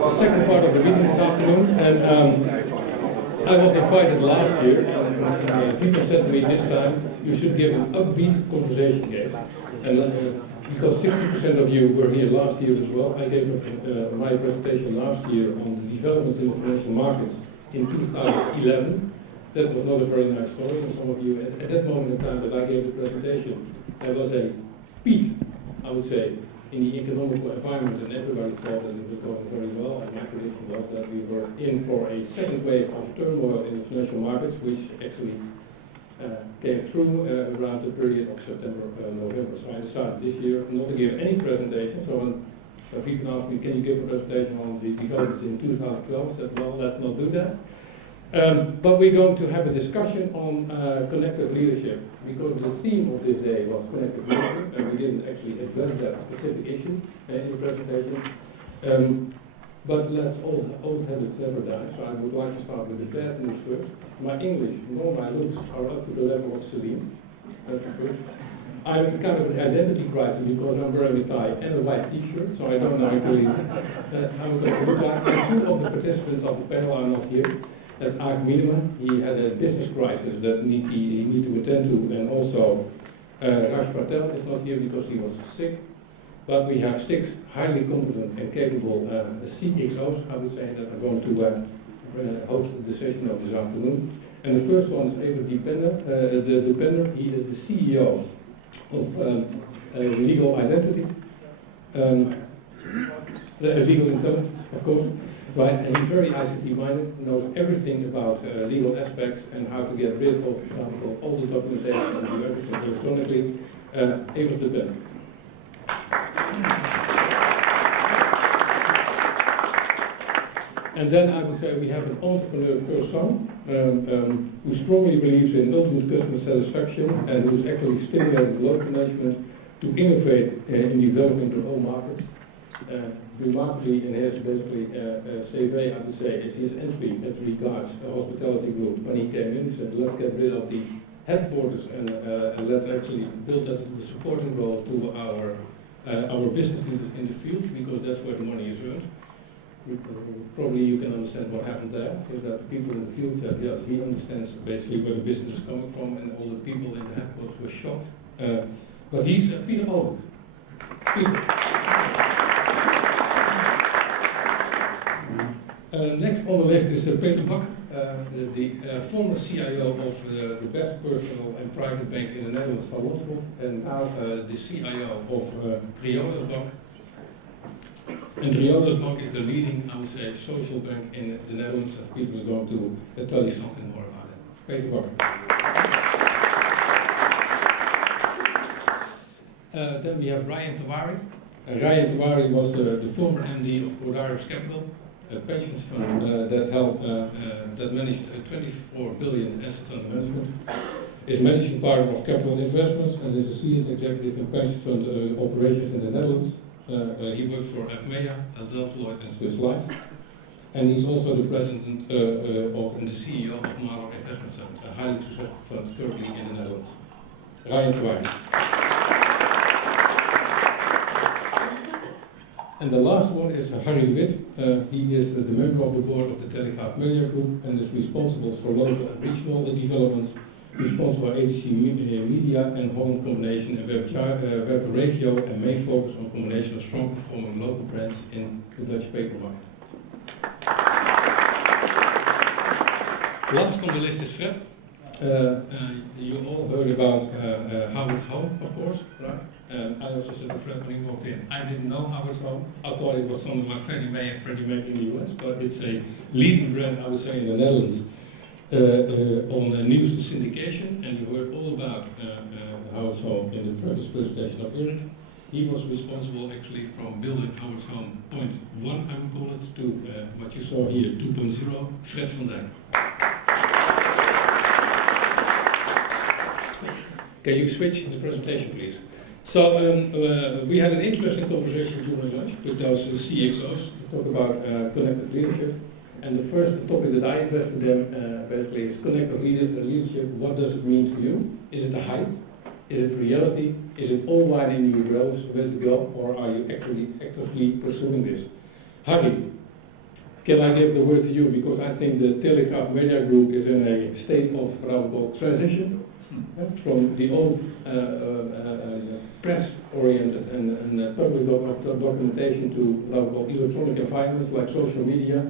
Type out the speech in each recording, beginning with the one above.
The second part of the meeting this afternoon, and I was invited last year. People said to me this time, you should give an upbeat conversation game. And because 60% of you were here last year as well, I gave my presentation last year on the development in the financial markets in 2011. That was not a very nice story, and some of you, at that moment in time that I gave the presentation, there was a peak, I would say, in the economical environment, and everybody thought that it was going very well, and my prediction was that we were in for a second wave of turmoil in the financial markets, which actually came through around the period of September, November. So I decided this year not to give any presentation. So when people ask me, can you give a presentation on the developments in 2012? I said, well, let's not do that. But we're going to have a discussion on connected leadership, because the theme of this day was connected leadership, and we didn't actually address that specific issue in the presentation. But let's all have it clever done. So I would like to start with the bad news first. My English nor my looks are up to the level of Celine. That's the first. I'm kind of an identity crisis because I'm wearing a tie and a white t-shirt, so I don't know actually how it looks like. And two of the participants of the panel are not here. That's Aak Minima. He had a business crisis that he need to attend to, and also Raj Patel is not here because he was sick. But we have 6 highly competent and capable CXOs, I would say, that are going to host the session of this afternoon. And the first one is Evert Depender. He is the CEO of Legal Identity, Legal Intelligence, of course. Right, and he's very ICT minded, knows everything about legal aspects and how to get rid of, for example, all the documentation and do everything electronically. Evert Depender. And then I would say we have an entrepreneur person who strongly believes in ultimate customer satisfaction and who is actually stimulating local management to innovate in developing their own markets. Remarkably, in his basically CV, I would say, is his entry as regards the hospitality group. When he came in, he said, let's get rid of the headquarters and let's actually build that the supporting role to our business leaders in the field, because that's where the money is earned. Probably you can understand what happened there, is that people in the field said, yes, he understands basically where the business is coming from, and all the people in the headquarters were shocked. But he's Peter Owen. Next on the list is Peter Bak, the former CIO of the best personal and private bank in the Netherlands, Van Lanschot, and now the CIO of Quion Bank. And Quion Bank is the leading, I would say, social bank in the Netherlands, and people are going to tell you something more about it. Peter Bak. Then we have Ryan Tawari. Ryan Tawari was the former MD of Moderator Capital, a pensions fund that managed 24 billion assets under management, is managing partner of Capital Investments, and is a senior executive in pension fund operations in the Netherlands. He worked for Achmea, Delft Lloyd, and Swiss Life, and he's also the president and the CEO of Moderator Investment Fund, a highly successful fund currently in the Netherlands. Ryan Tawari. And the last one is Harry Witt. He is the member of the board of the Telegraaf Media Group and is responsible for local and regional developments, responsible for ABC Media and Holland Combination and Web Radio, and main focus on combination of strong performing local brands in the Dutch paper market. Last on the list is Fred. You all heard about Howard's Home, of course, right? I also said to Fred when he walked in, I didn't know Howard's Home. I thought it was something like Freddie Mae and Freddie Mac in the US, but it's a leading brand, I would say, in the Netherlands on news syndication, and you heard all about Howard's Home in the previous presentation of Eric. He was responsible actually from building Howard's Home point 1, I would call it, to what you saw here, 2.0, Fred van Dijk. Can you switch the presentation, please? So we had an interesting conversation during lunch with those CXOs to talk about connected leadership. And the first topic that I addressed to them basically is connected leadership. What does it mean to you? Is it a hype? Is it reality? Is it all right in your roles, where to go? Or are you actually actively pursuing this? Harry, can I give the word to you? Because I think the Telegraph Media Group is in a state of transition from the old press-oriented and public documentation to electronic environments like social media.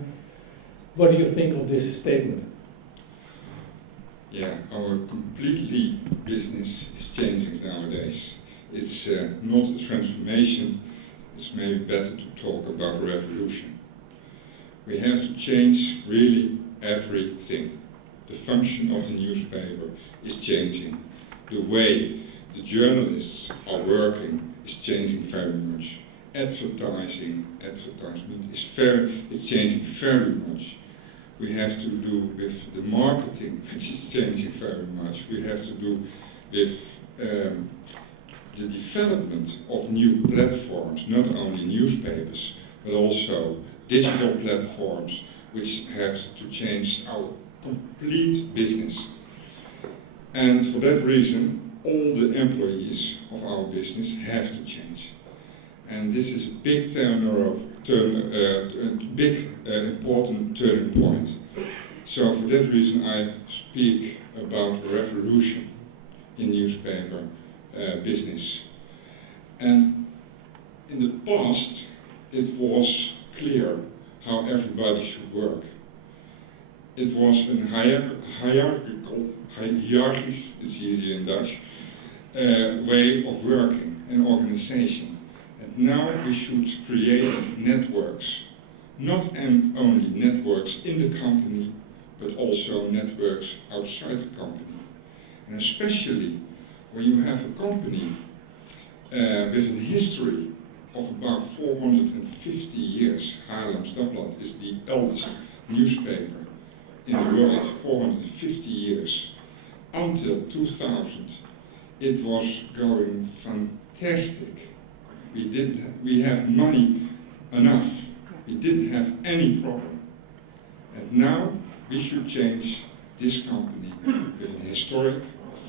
What do you think of this statement? Yeah, our completely business is changing nowadays. It's not a transformation, it's maybe better to talk about revolution. We have to change really everything. The function of the newspaper is changing. The way the journalists are working is changing very much. Advertisement is changing very much. We have to do with the marketing, which is changing very much. We have to do with the development of new platforms, not only newspapers, but also digital platforms, which have to change our complete business. And for that reason, all the employees of our business have to change. And this is a big important turning point. So for that reason, I speak about a revolution in newspaper business. And in the past, it was clear how everybody should work. It was a hierarchical, it's easier in Dutch, way of working and organization. And now we should create networks, not only networks in the company, but also networks outside the company. And especially when you have a company with a history of about 450 years. Haarlems Dagblad is the eldest newspaper in the world, 450 years. Until 2000, it was going fantastic. We had money enough. We didn't have any problem. And now we should change this company with a historic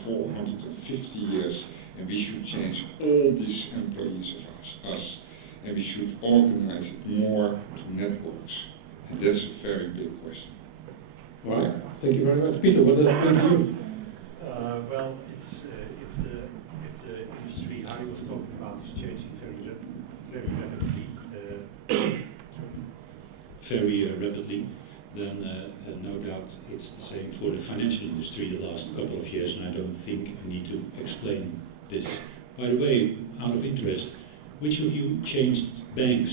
450 years, and we should change all these employees of us, and we should organize it more to networks. And that's a very big question. Right. Thank you very much. Peter, what does that mean to you? Well, if the industry Harry was talking about is changing very rapidly, then no doubt it's the same for the financial industry the last couple of years, and I don't think I need to explain this. By the way, out of interest, which of you changed banks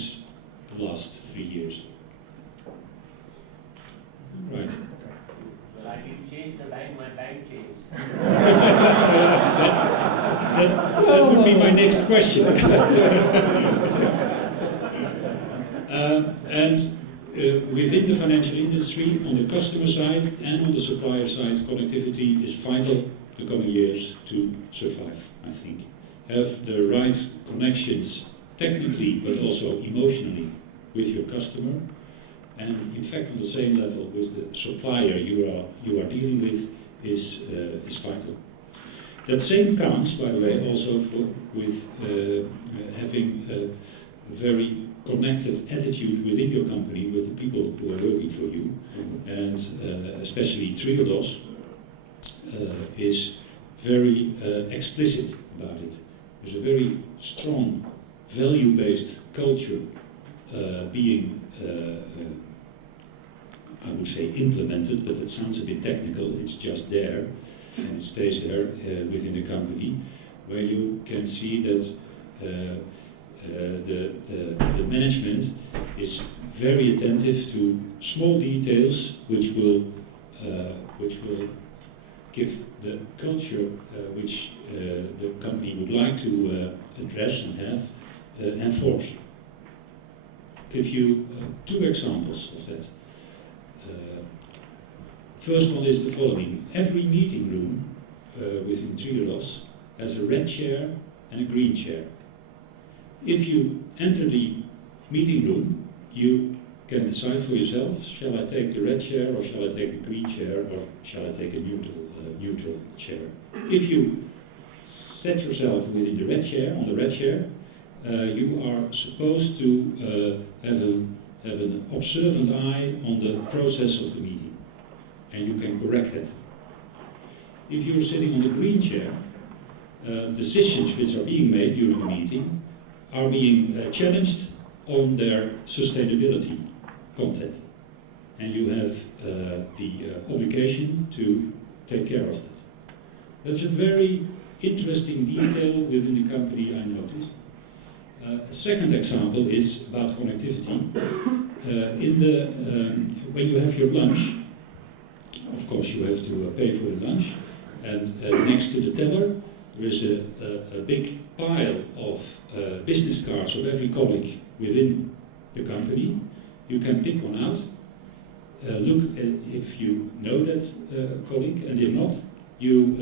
the last 3 years? Right. Well, I didn't change the bank, my bank changed. that would be my next question. Within the financial industry, on the customer side and on the supplier side, connectivity is vital the coming years to survive, I think. Have the right connections technically but also emotionally with your customer, and in fact on the same level with the supplier you are dealing with is vital. That same counts, by the way, also with having a very connected attitude within your company with the people who are working for you, and especially Triodos is very explicit about it. There's a very strong value-based culture being, I would say, implemented, but it sounds a bit technical. It's just there, and it stays there within the company, where you can see that the management is very attentive to small details which will give the culture which the company would like to address and have enforce. Give you 2 examples of that. First one is the following. Every meeting room within Triodos has a red chair and a green chair. If you enter the meeting room, you can decide for yourself, shall I take the red chair, or shall I take the green chair, or shall I take a neutral chair. If you set yourself within the red chair, on the red chair, you are supposed to have have an observant eye on the process of the meeting, and you can correct that. If you're sitting on the green chair, decisions which are being made during the meeting are being challenged on their sustainability content, and you have the obligation to take care of that. That's a very interesting detail within the company, I noticed. A second example is about connectivity. When you have your lunch, of course you have to pay for the lunch, and next to the teller there is a big pile of business cards of every colleague within the company. You can pick one out, look at if you know that colleague, and if not, you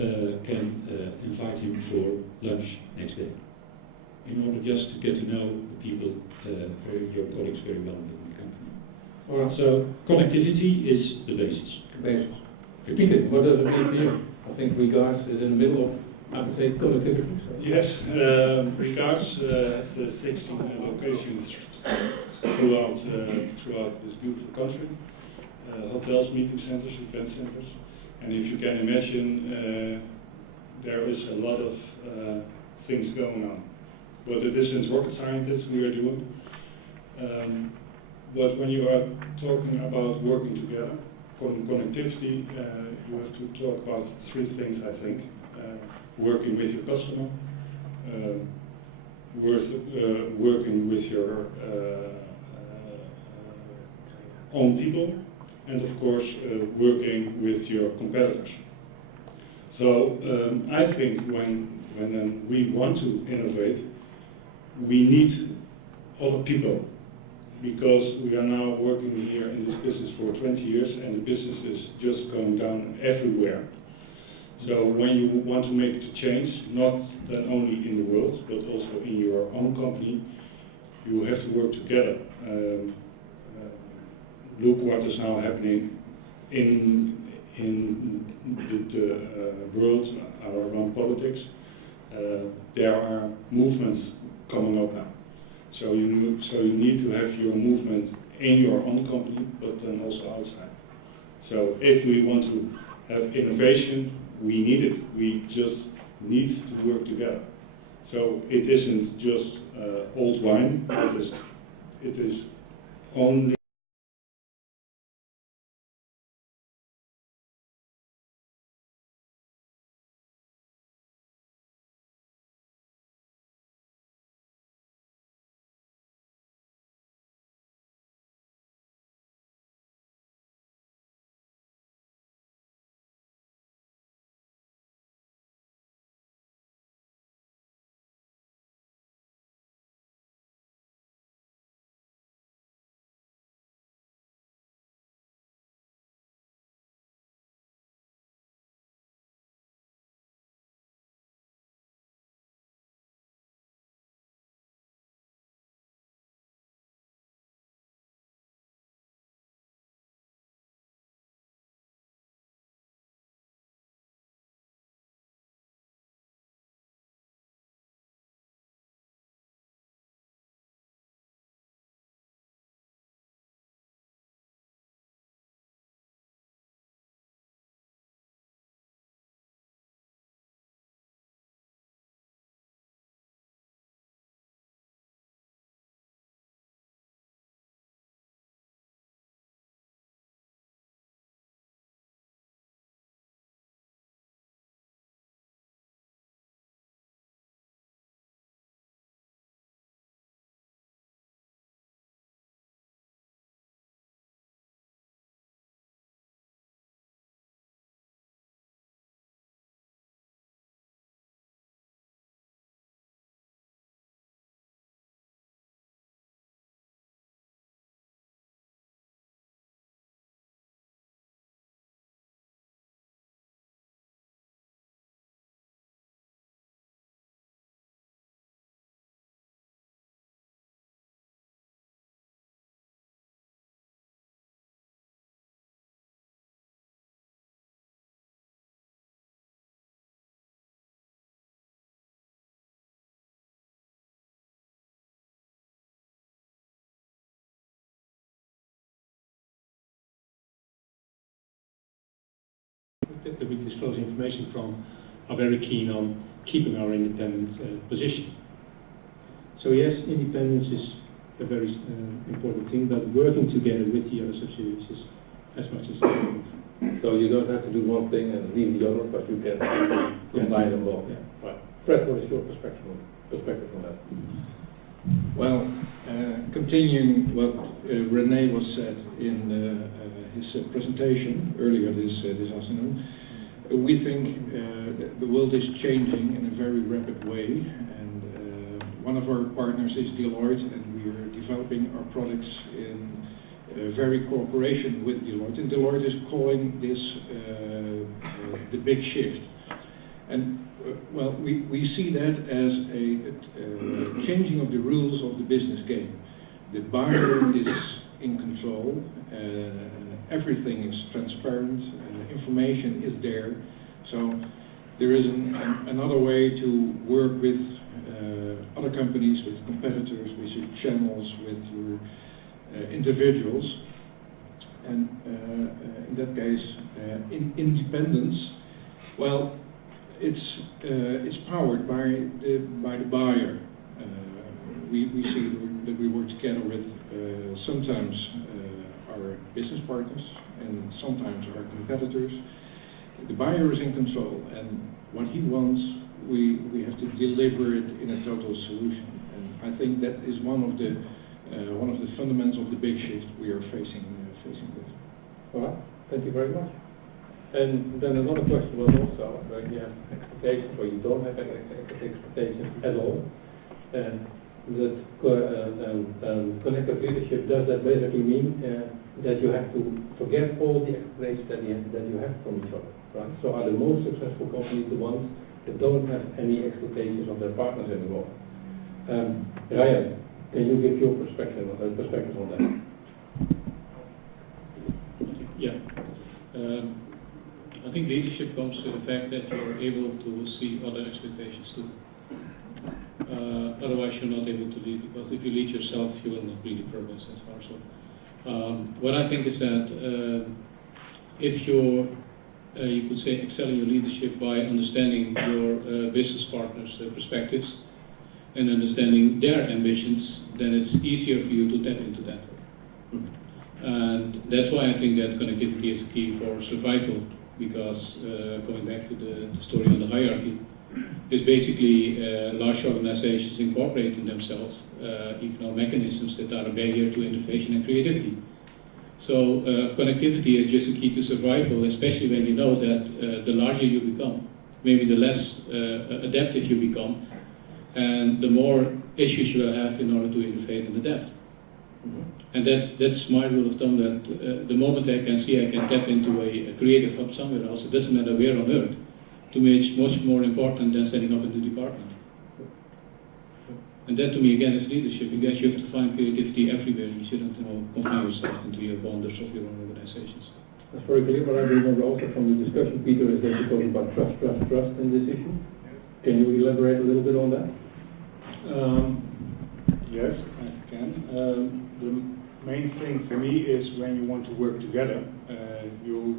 can invite him for lunch next day, in order just to get to know the people, your colleagues very well in the company. All right. So connectivity is the basis. Peter, what does it mean to you? I think regards is in the middle of, I would say, connectivity. So. Yes, regards the 16 locations throughout this beautiful country, hotels, meeting centers, event centers, and if you can imagine, there is a lot of things going on. What the distance rocket scientists we are doing, but when you are talking about working together, connectivity, you have to talk about three things, I think. Working with your customer, working with your own people, and of course working with your competitors. So I think when we want to innovate, we need other people, because we are now working here in this business for 20 years and the business is just going down everywhere. So when you want to make the change, not then only in the world, but also in your own company, you have to work together. Look what is now happening in the world around politics. There are movements coming up now. So you need to have your movement in your own company, but then also outside. So if we want to have innovation, we need it. We just need to work together. So it isn't just old wine. It is only that we disclose information from are very keen on keeping our independent position. So yes, independence is a very important thing, but working together with the other subsidiaries is as much as important. So you don't have to do one thing and leave the other, but you can combine them both. Yeah. Right. Fred, what is your perspective on that? Well, continuing what René was said in his presentation earlier this afternoon, we think that the world is changing in a very rapid way, and one of our partners is Deloitte, and we are developing our products in very cooperation with Deloitte, and Deloitte is calling this the big shift. And well, we see that as a changing of the rules of the business game. The buyer is in control, everything is transparent, information is there. So there is another way to work with other companies, with competitors, with your channels, with your individuals. And in that case, independence, well, it's powered by the buyer. We see that we work together with sometimes our business partners and sometimes our competitors. The buyer is in control, and what he wants, we have to deliver it in a total solution. And I think that is one of the fundamentals of the big shift we are facing with. All right. Thank you very much. And then another question was also, when you have expectations or you don't have expectations at all, and that connected leadership, does that basically mean that you have to forget all the expectations that you have from each other, right? So are the most successful companies the ones that don't have any expectations of their partners anymore? Ryan, can you give your perspective on that? Yeah. I think leadership comes to the fact that you're able to see other expectations too. Otherwise you're not able to lead, because if you lead yourself, you will not really progress as far. So what I think is that if you're, you could say, excelling your leadership by understanding your business partners' perspectives and understanding their ambitions, then it's easier for you to tap into that. And that's why I think that connectivity is key for survival, because going back to the story on the hierarchy, is basically large organizations incorporating themselves mechanisms that are a barrier to innovation and creativity. So connectivity is just a key to survival, especially when you know that the larger you become, maybe the less adaptive you become, and the more issues you will have in order to innovate and adapt. And that's my rule of thumb, that the moment I can see I can tap into a creative hub somewhere else, it doesn't matter where on earth, to me it's much more important than setting up a new department. And that to me again is leadership. I guess you have to find creativity everywhere. You shouldn't confine yourself into your borders of your own organizations. That's very clear. What I remember also from the discussion, Peter, is that you talked about trust in this issue. Can you elaborate a little bit on that? Yes, I can. The main thing for me is when you want to work together, you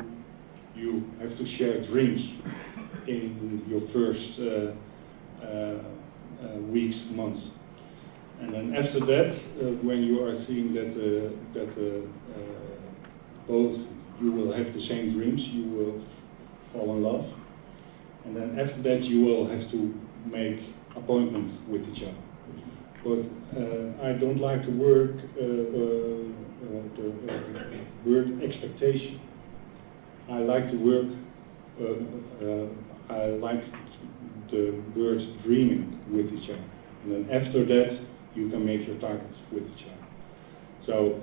have to share dreams in your first weeks, months. And then after that, when you are seeing that both you will have the same dreams, you will fall in love. And then after that, you will have to make appointments with each other. But I don't like the word expectation. I like the word I like the word dreaming with each other. And then after that, you can make your targets with each other. So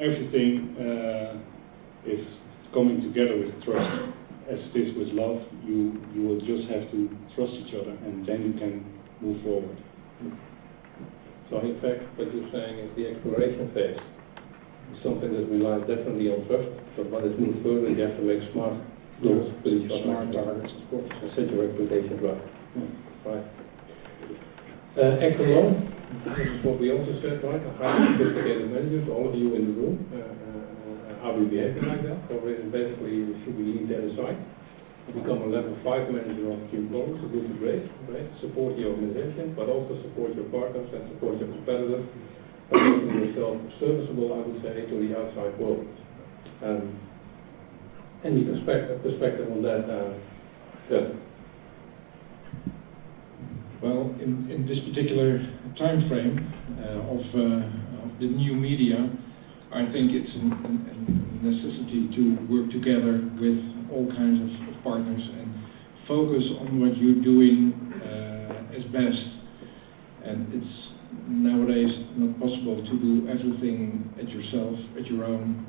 everything is coming together with trust. As it is with love, you will just have to trust each other, and then you can move forward. So in fact, what you're saying is the exploration phase is something that relies definitely on trust, but when it moves further, you have to make smart goals with each other. Smart targets, of course. And set your expectations right. Right. Act alone, this is what we also said, right? Highly sophisticated managers, all of you in the room, are we behaving like that? Or is it basically, should we leave that aside? become a level 5 manager of your products, so good to great, right? Support the organization, but also support your partners and support your competitors, by making yourself serviceable, I would say, to the outside world. Any perspective on that? Yeah. Well, in this particular time frame of the new media, I think it's a necessity to work together with all kinds of partners and focus on what you're doing as best. And it's nowadays not possible to do everything at yourself, at your own.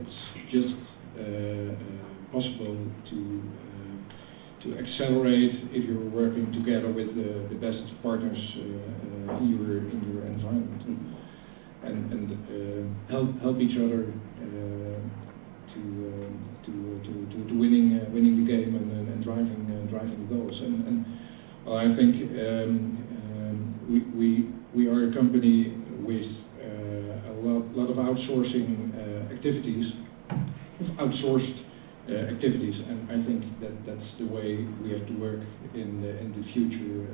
It's just possible to accelerate if you're working together with the best partners in your environment, and help each other to winning the game and driving the goals. And well, I think we are a company with a lot of outsourcing activities, outsourced activities, and I think that's the way we have to work in the future,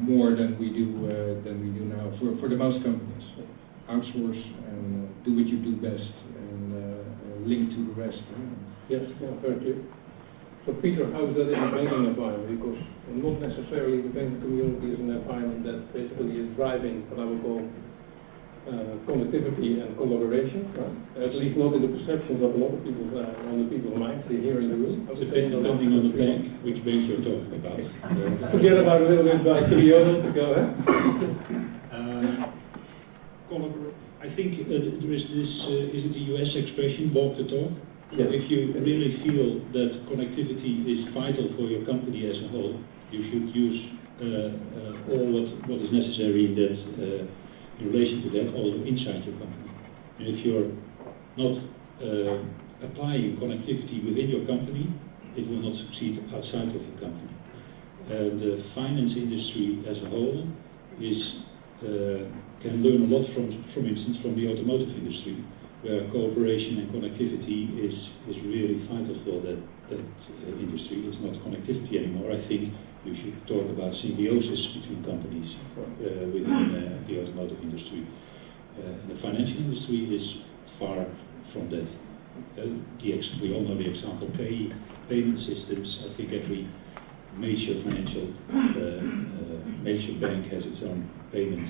more than we do now for the most companies. Outsource and do what you do best, and link to the rest. Yes, yeah, very clear. So Peter, how is that in the banking environment? Because not necessarily the banking community is an environment that basically is driving what I would call connectivity and collaboration, right? At least not in the perceptions of a lot of people, on the people's minds here in the room. It's a bit depending on the bank, which bank you're talking about. Forget about a little bit about Quion, go ahead. I think there is this, is it the US expression, walk the talk? Yes. If you really feel that connectivity is vital for your company as a whole, you should use all what is necessary in that in relation to that, also inside your company. And if you're not applying connectivity within your company, it will not succeed outside of your company. The finance industry as a whole is can learn a lot from instance, from the automotive industry, where cooperation and connectivity is really vital for that industry. It's not connectivity anymore. I think you should talk about symbiosis between companies within the automotive industry. The financial industry is far from that. We all know the example payment systems. I think every major financial major bank has its own payment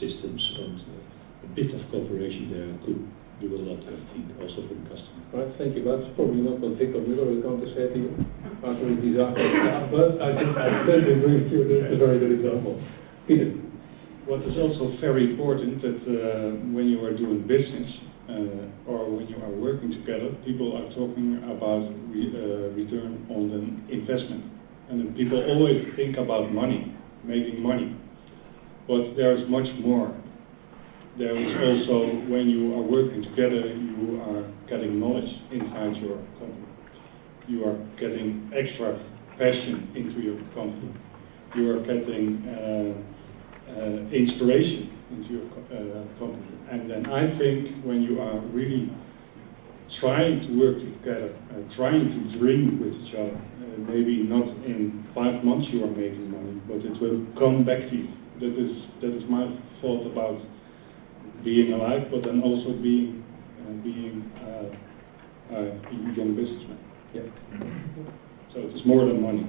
systems, and a bit of cooperation there could do a lot, I think, also for the customer. Right, thank you. That's probably not what Victor Miller is going to say to you after the disaster, but I think I totally agree with you. That's a very good example. Peter. What is also very important that when you are doing business or when you are working together, people are talking about return on an investment. And then people always think about money, making money. But there is much more. There is also, when you are working together, you are getting knowledge inside your company. You are getting extra passion into your company. You are getting inspiration into your company. And then I think when you are really trying to work together, trying to dream with each other, maybe not in 5 months you are making money, but it will come back to you. That is my thought about being alive, but then also being a young businessman. Yeah. So it is more than money.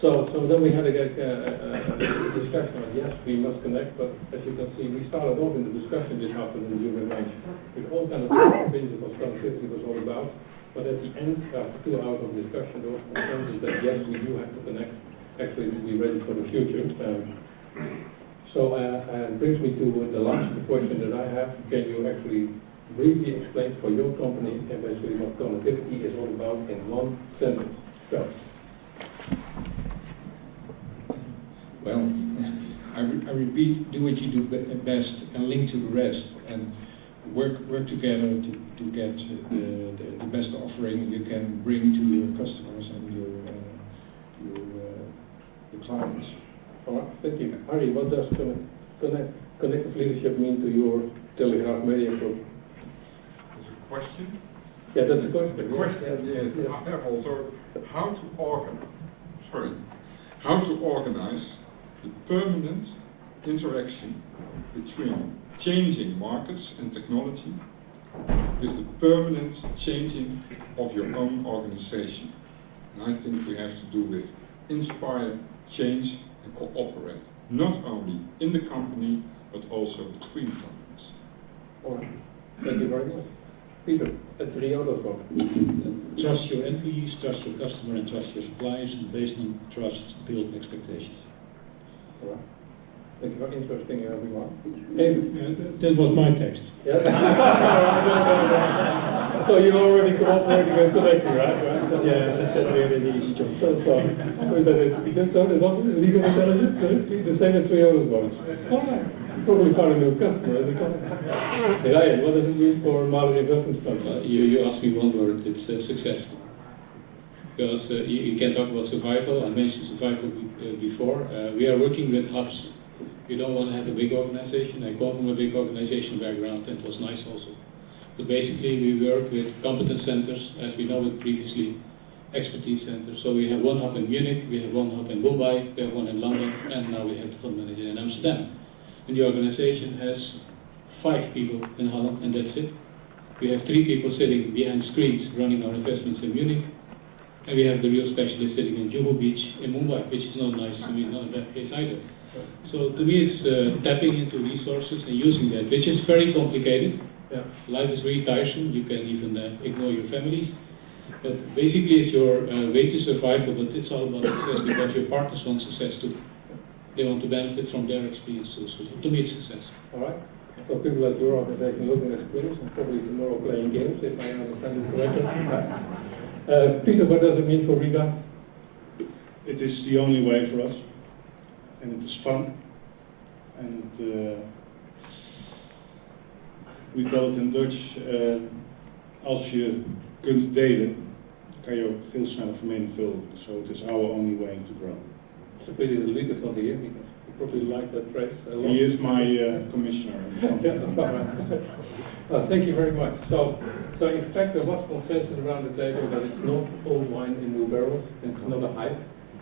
So then we had a discussion on, yes, we must connect, but as you can see, we started off in the discussion this afternoon during lunch with all kinds of opinions of what connectivity was all about, but at the end, after 2 hours of discussion, there was consensus that yes, we do have to connect, actually to be ready for the future. So it brings me to the last question that I have. Can you actually briefly explain for your company and basically what connectivity is all about in 1 sentence? So. Well, I repeat, do what you do best and link to the rest, and work together to get the best offering you can bring to your customers and your clients. All right, thank you. Harry, what does connective leadership mean to your Telegraaf Media Group? Is a question? Yeah, that's the question. The question is, I have also how to organize the permanent interaction between changing markets and technology with the permanent changing of your own organization. And I think we have to do with inspire, change and cooperate, not only in the company but also between companies. All right. Thank you very much. Peter, at Quion.com. Trust your employees, trust your customer, and trust your suppliers, and based on trust, build expectations. All right. Thank you. Very interesting, everyone. That was my text. Yeah. So you already cooperating and connecting, right? Yeah, that's really the easy job. So is that it? Because so it wasn't legal intelligence, the same as 300 votes. All right. Probably found a new customer. Ryan, what does it mean for modern investment funds? You asked me one word, it's success. Because you can talk about survival. I mentioned survival before. We are working with hubs. We don't want to have a big organization. I come from a big organization background, and it was nice also. But basically, we work with competence centers, as we know it previously, expertise centers. So we have one hub in Munich, we have one hub in Mumbai, we have one in London, and now we have the fund manager in Amsterdam. And the organization has 5 people in Holland, and that's it. We have 3 people sitting behind screens running our investments in Munich, and we have the real specialist sitting in Juhu Beach in Mumbai, which is not nice, I mean, not a bad place either. So to me, it's tapping into resources and using that, which is very complicated. Yeah. Life is really tiresome. You can even ignore your families. But basically, it's your way to survival. But it's all about success because your partners want success too. They want to benefit from their experience too. So to me, it's success. All right. So people at your organization looking at screens and probably tomorrow playing games, if I understand it correctly. Peter, what does it mean for Riga? It is the only way for us, and it is fun, and we call it in Dutch, als je kunt delen, kan je ook veel sneller vermenigvuldigen. So it is our only way to grow. So Peter, the leader of the year, because you probably like that phrase a lot. He is my commissioner. Thank you very much. So in fact, there was consensus around the table that it's not old wine in new barrels. It's not a hype.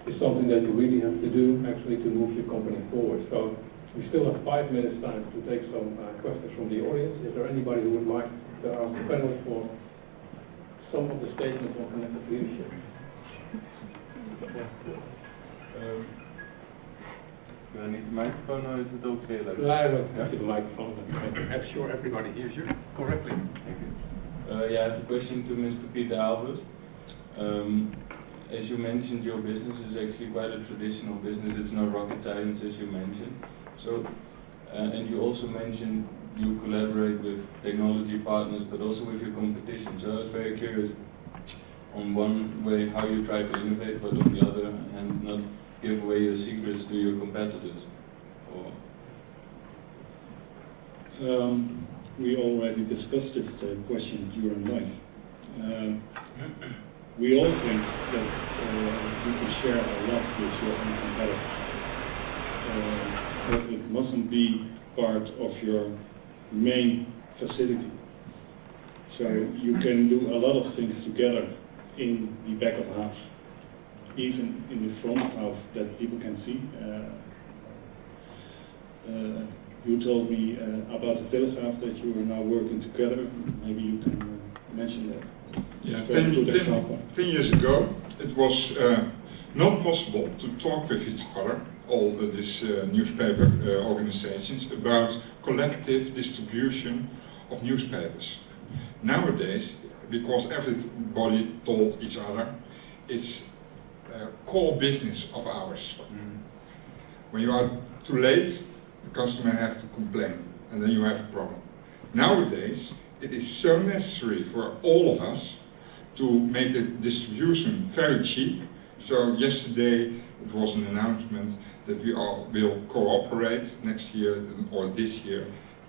It's something that you really have to do actually to move your company forward. So we still have 5 minutes time to take some questions from the audience. Is there anybody who would like to ask the panel for some of the statements on connected leadership? Do I need the microphone or is it okay? Like I will have the microphone. I'm sure everybody hears you correctly. Thank you. Yeah, I have a question to Mr. Peter Albert. As you mentioned, your business is actually quite a traditional business. It's not rocket science, as you mentioned. So, and you also mentioned you collaborate with technology partners, but also with your competition. So I was very curious on one way how you try to innovate, but on the other hand not give away your secrets to your competitors. Or We already discussed this question during life. We all think that you can share a lot with your own competitors, but it mustn't be part of your main facility. So you can do a lot of things together in the back of house, even in the front of house that people can see. You told me about the Telegraaf that you are now working together. Maybe you can mention that. Yeah, 10 years ago, it was not possible to talk with each other, all these newspaper organizations, about collective distribution of newspapers. Nowadays, because everybody told each other, it's core business of ours. When you are too late, the customer has to complain, and then you have a problem. Nowadays, it is so necessary for all of us to make the distribution very cheap. So yesterday it was an announcement that we all will cooperate next year or this year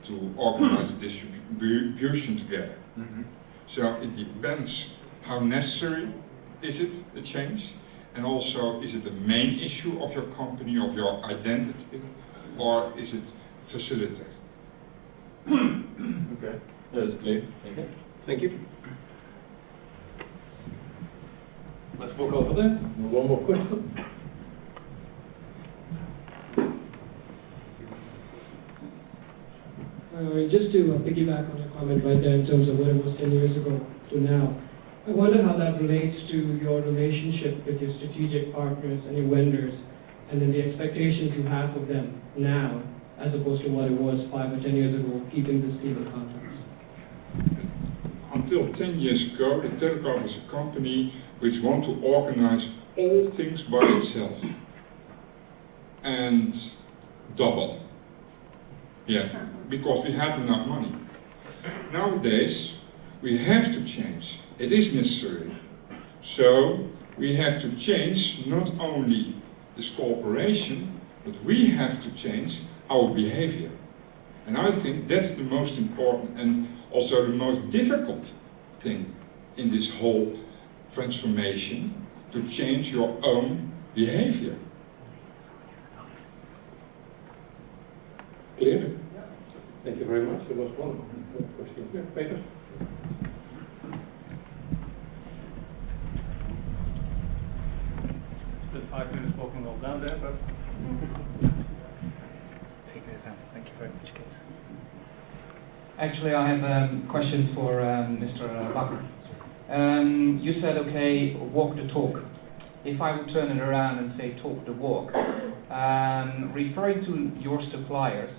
to organize the distribution together. So it depends how necessary is it, the change, and also is it the main issue of your company, of your identity, or is it facilitated? Okay, that's clear. Thank you. Thank you. spoke over that. One more question. Just to piggyback on your comment right there in terms of what it was 10 years ago to now, I wonder how that relates to your relationship with your strategic partners and your vendors, and then the expectations you have of them now, as opposed to what it was 5 or 10 years ago, keeping the stable contracts. Until 10 years ago, the telecom was a company which wanted to organize all things by itself and double. Yeah, because we had enough money. Nowadays, we have to change. It is necessary. So, we have to change not only this cooperation, but we have to change our behavior. And I think that's the most important and also the most difficult thing in this whole transformation, to change your own behavior. Clear? Thank you very much. There was one question here. Peter? Split 5 minutes walking all down there, but... Thank you very much, Kees. Actually, I have a question for Mr. Bakker. You said, okay, walk the talk. If I would turn it around and say talk the walk, referring to your suppliers,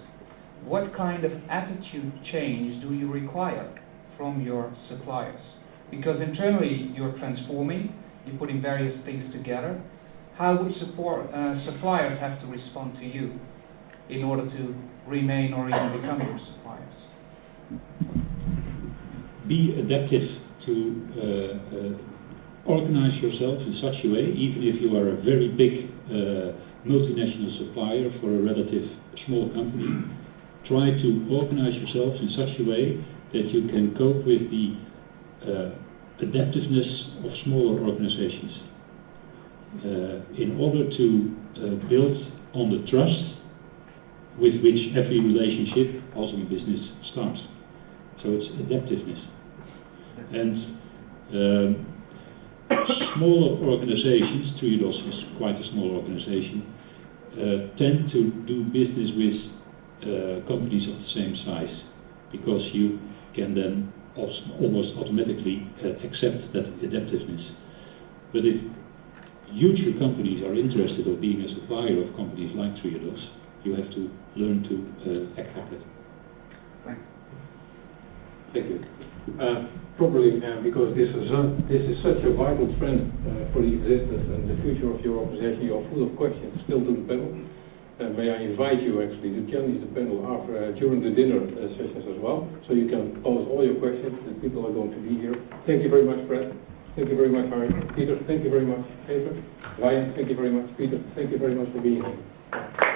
what kind of attitude change do you require from your suppliers? Because internally you're transforming, you're putting various things together. How would suppliers have to respond to you in order to remain or even become your suppliers? Be adaptive to organize yourself in such a way, even if you are a very big multinational supplier for a relative small company. Try to organize yourself in such a way that you can cope with the adaptiveness of smaller organizations in order to build on the trust with which every relationship, also in business, starts. So it's adaptiveness. And smaller organizations, Triodos is quite a small organization, tend to do business with companies of the same size, because you can then almost automatically accept that adaptiveness. But if huge companies are interested in being a supplier of companies like Triodos, you have to learn to act like that. Thank you. Probably because this is such a vital trend for the existence and the future of your organization, you're full of questions still to the panel. May I invite you actually to join the panel during the dinner sessions as well, so you can pose all your questions. The people are going to be here. Thank you very much, Fred. Thank you very much, Harry. Peter, thank you very much. Peter, Ryan, thank you very much. Peter, thank you very much for being here.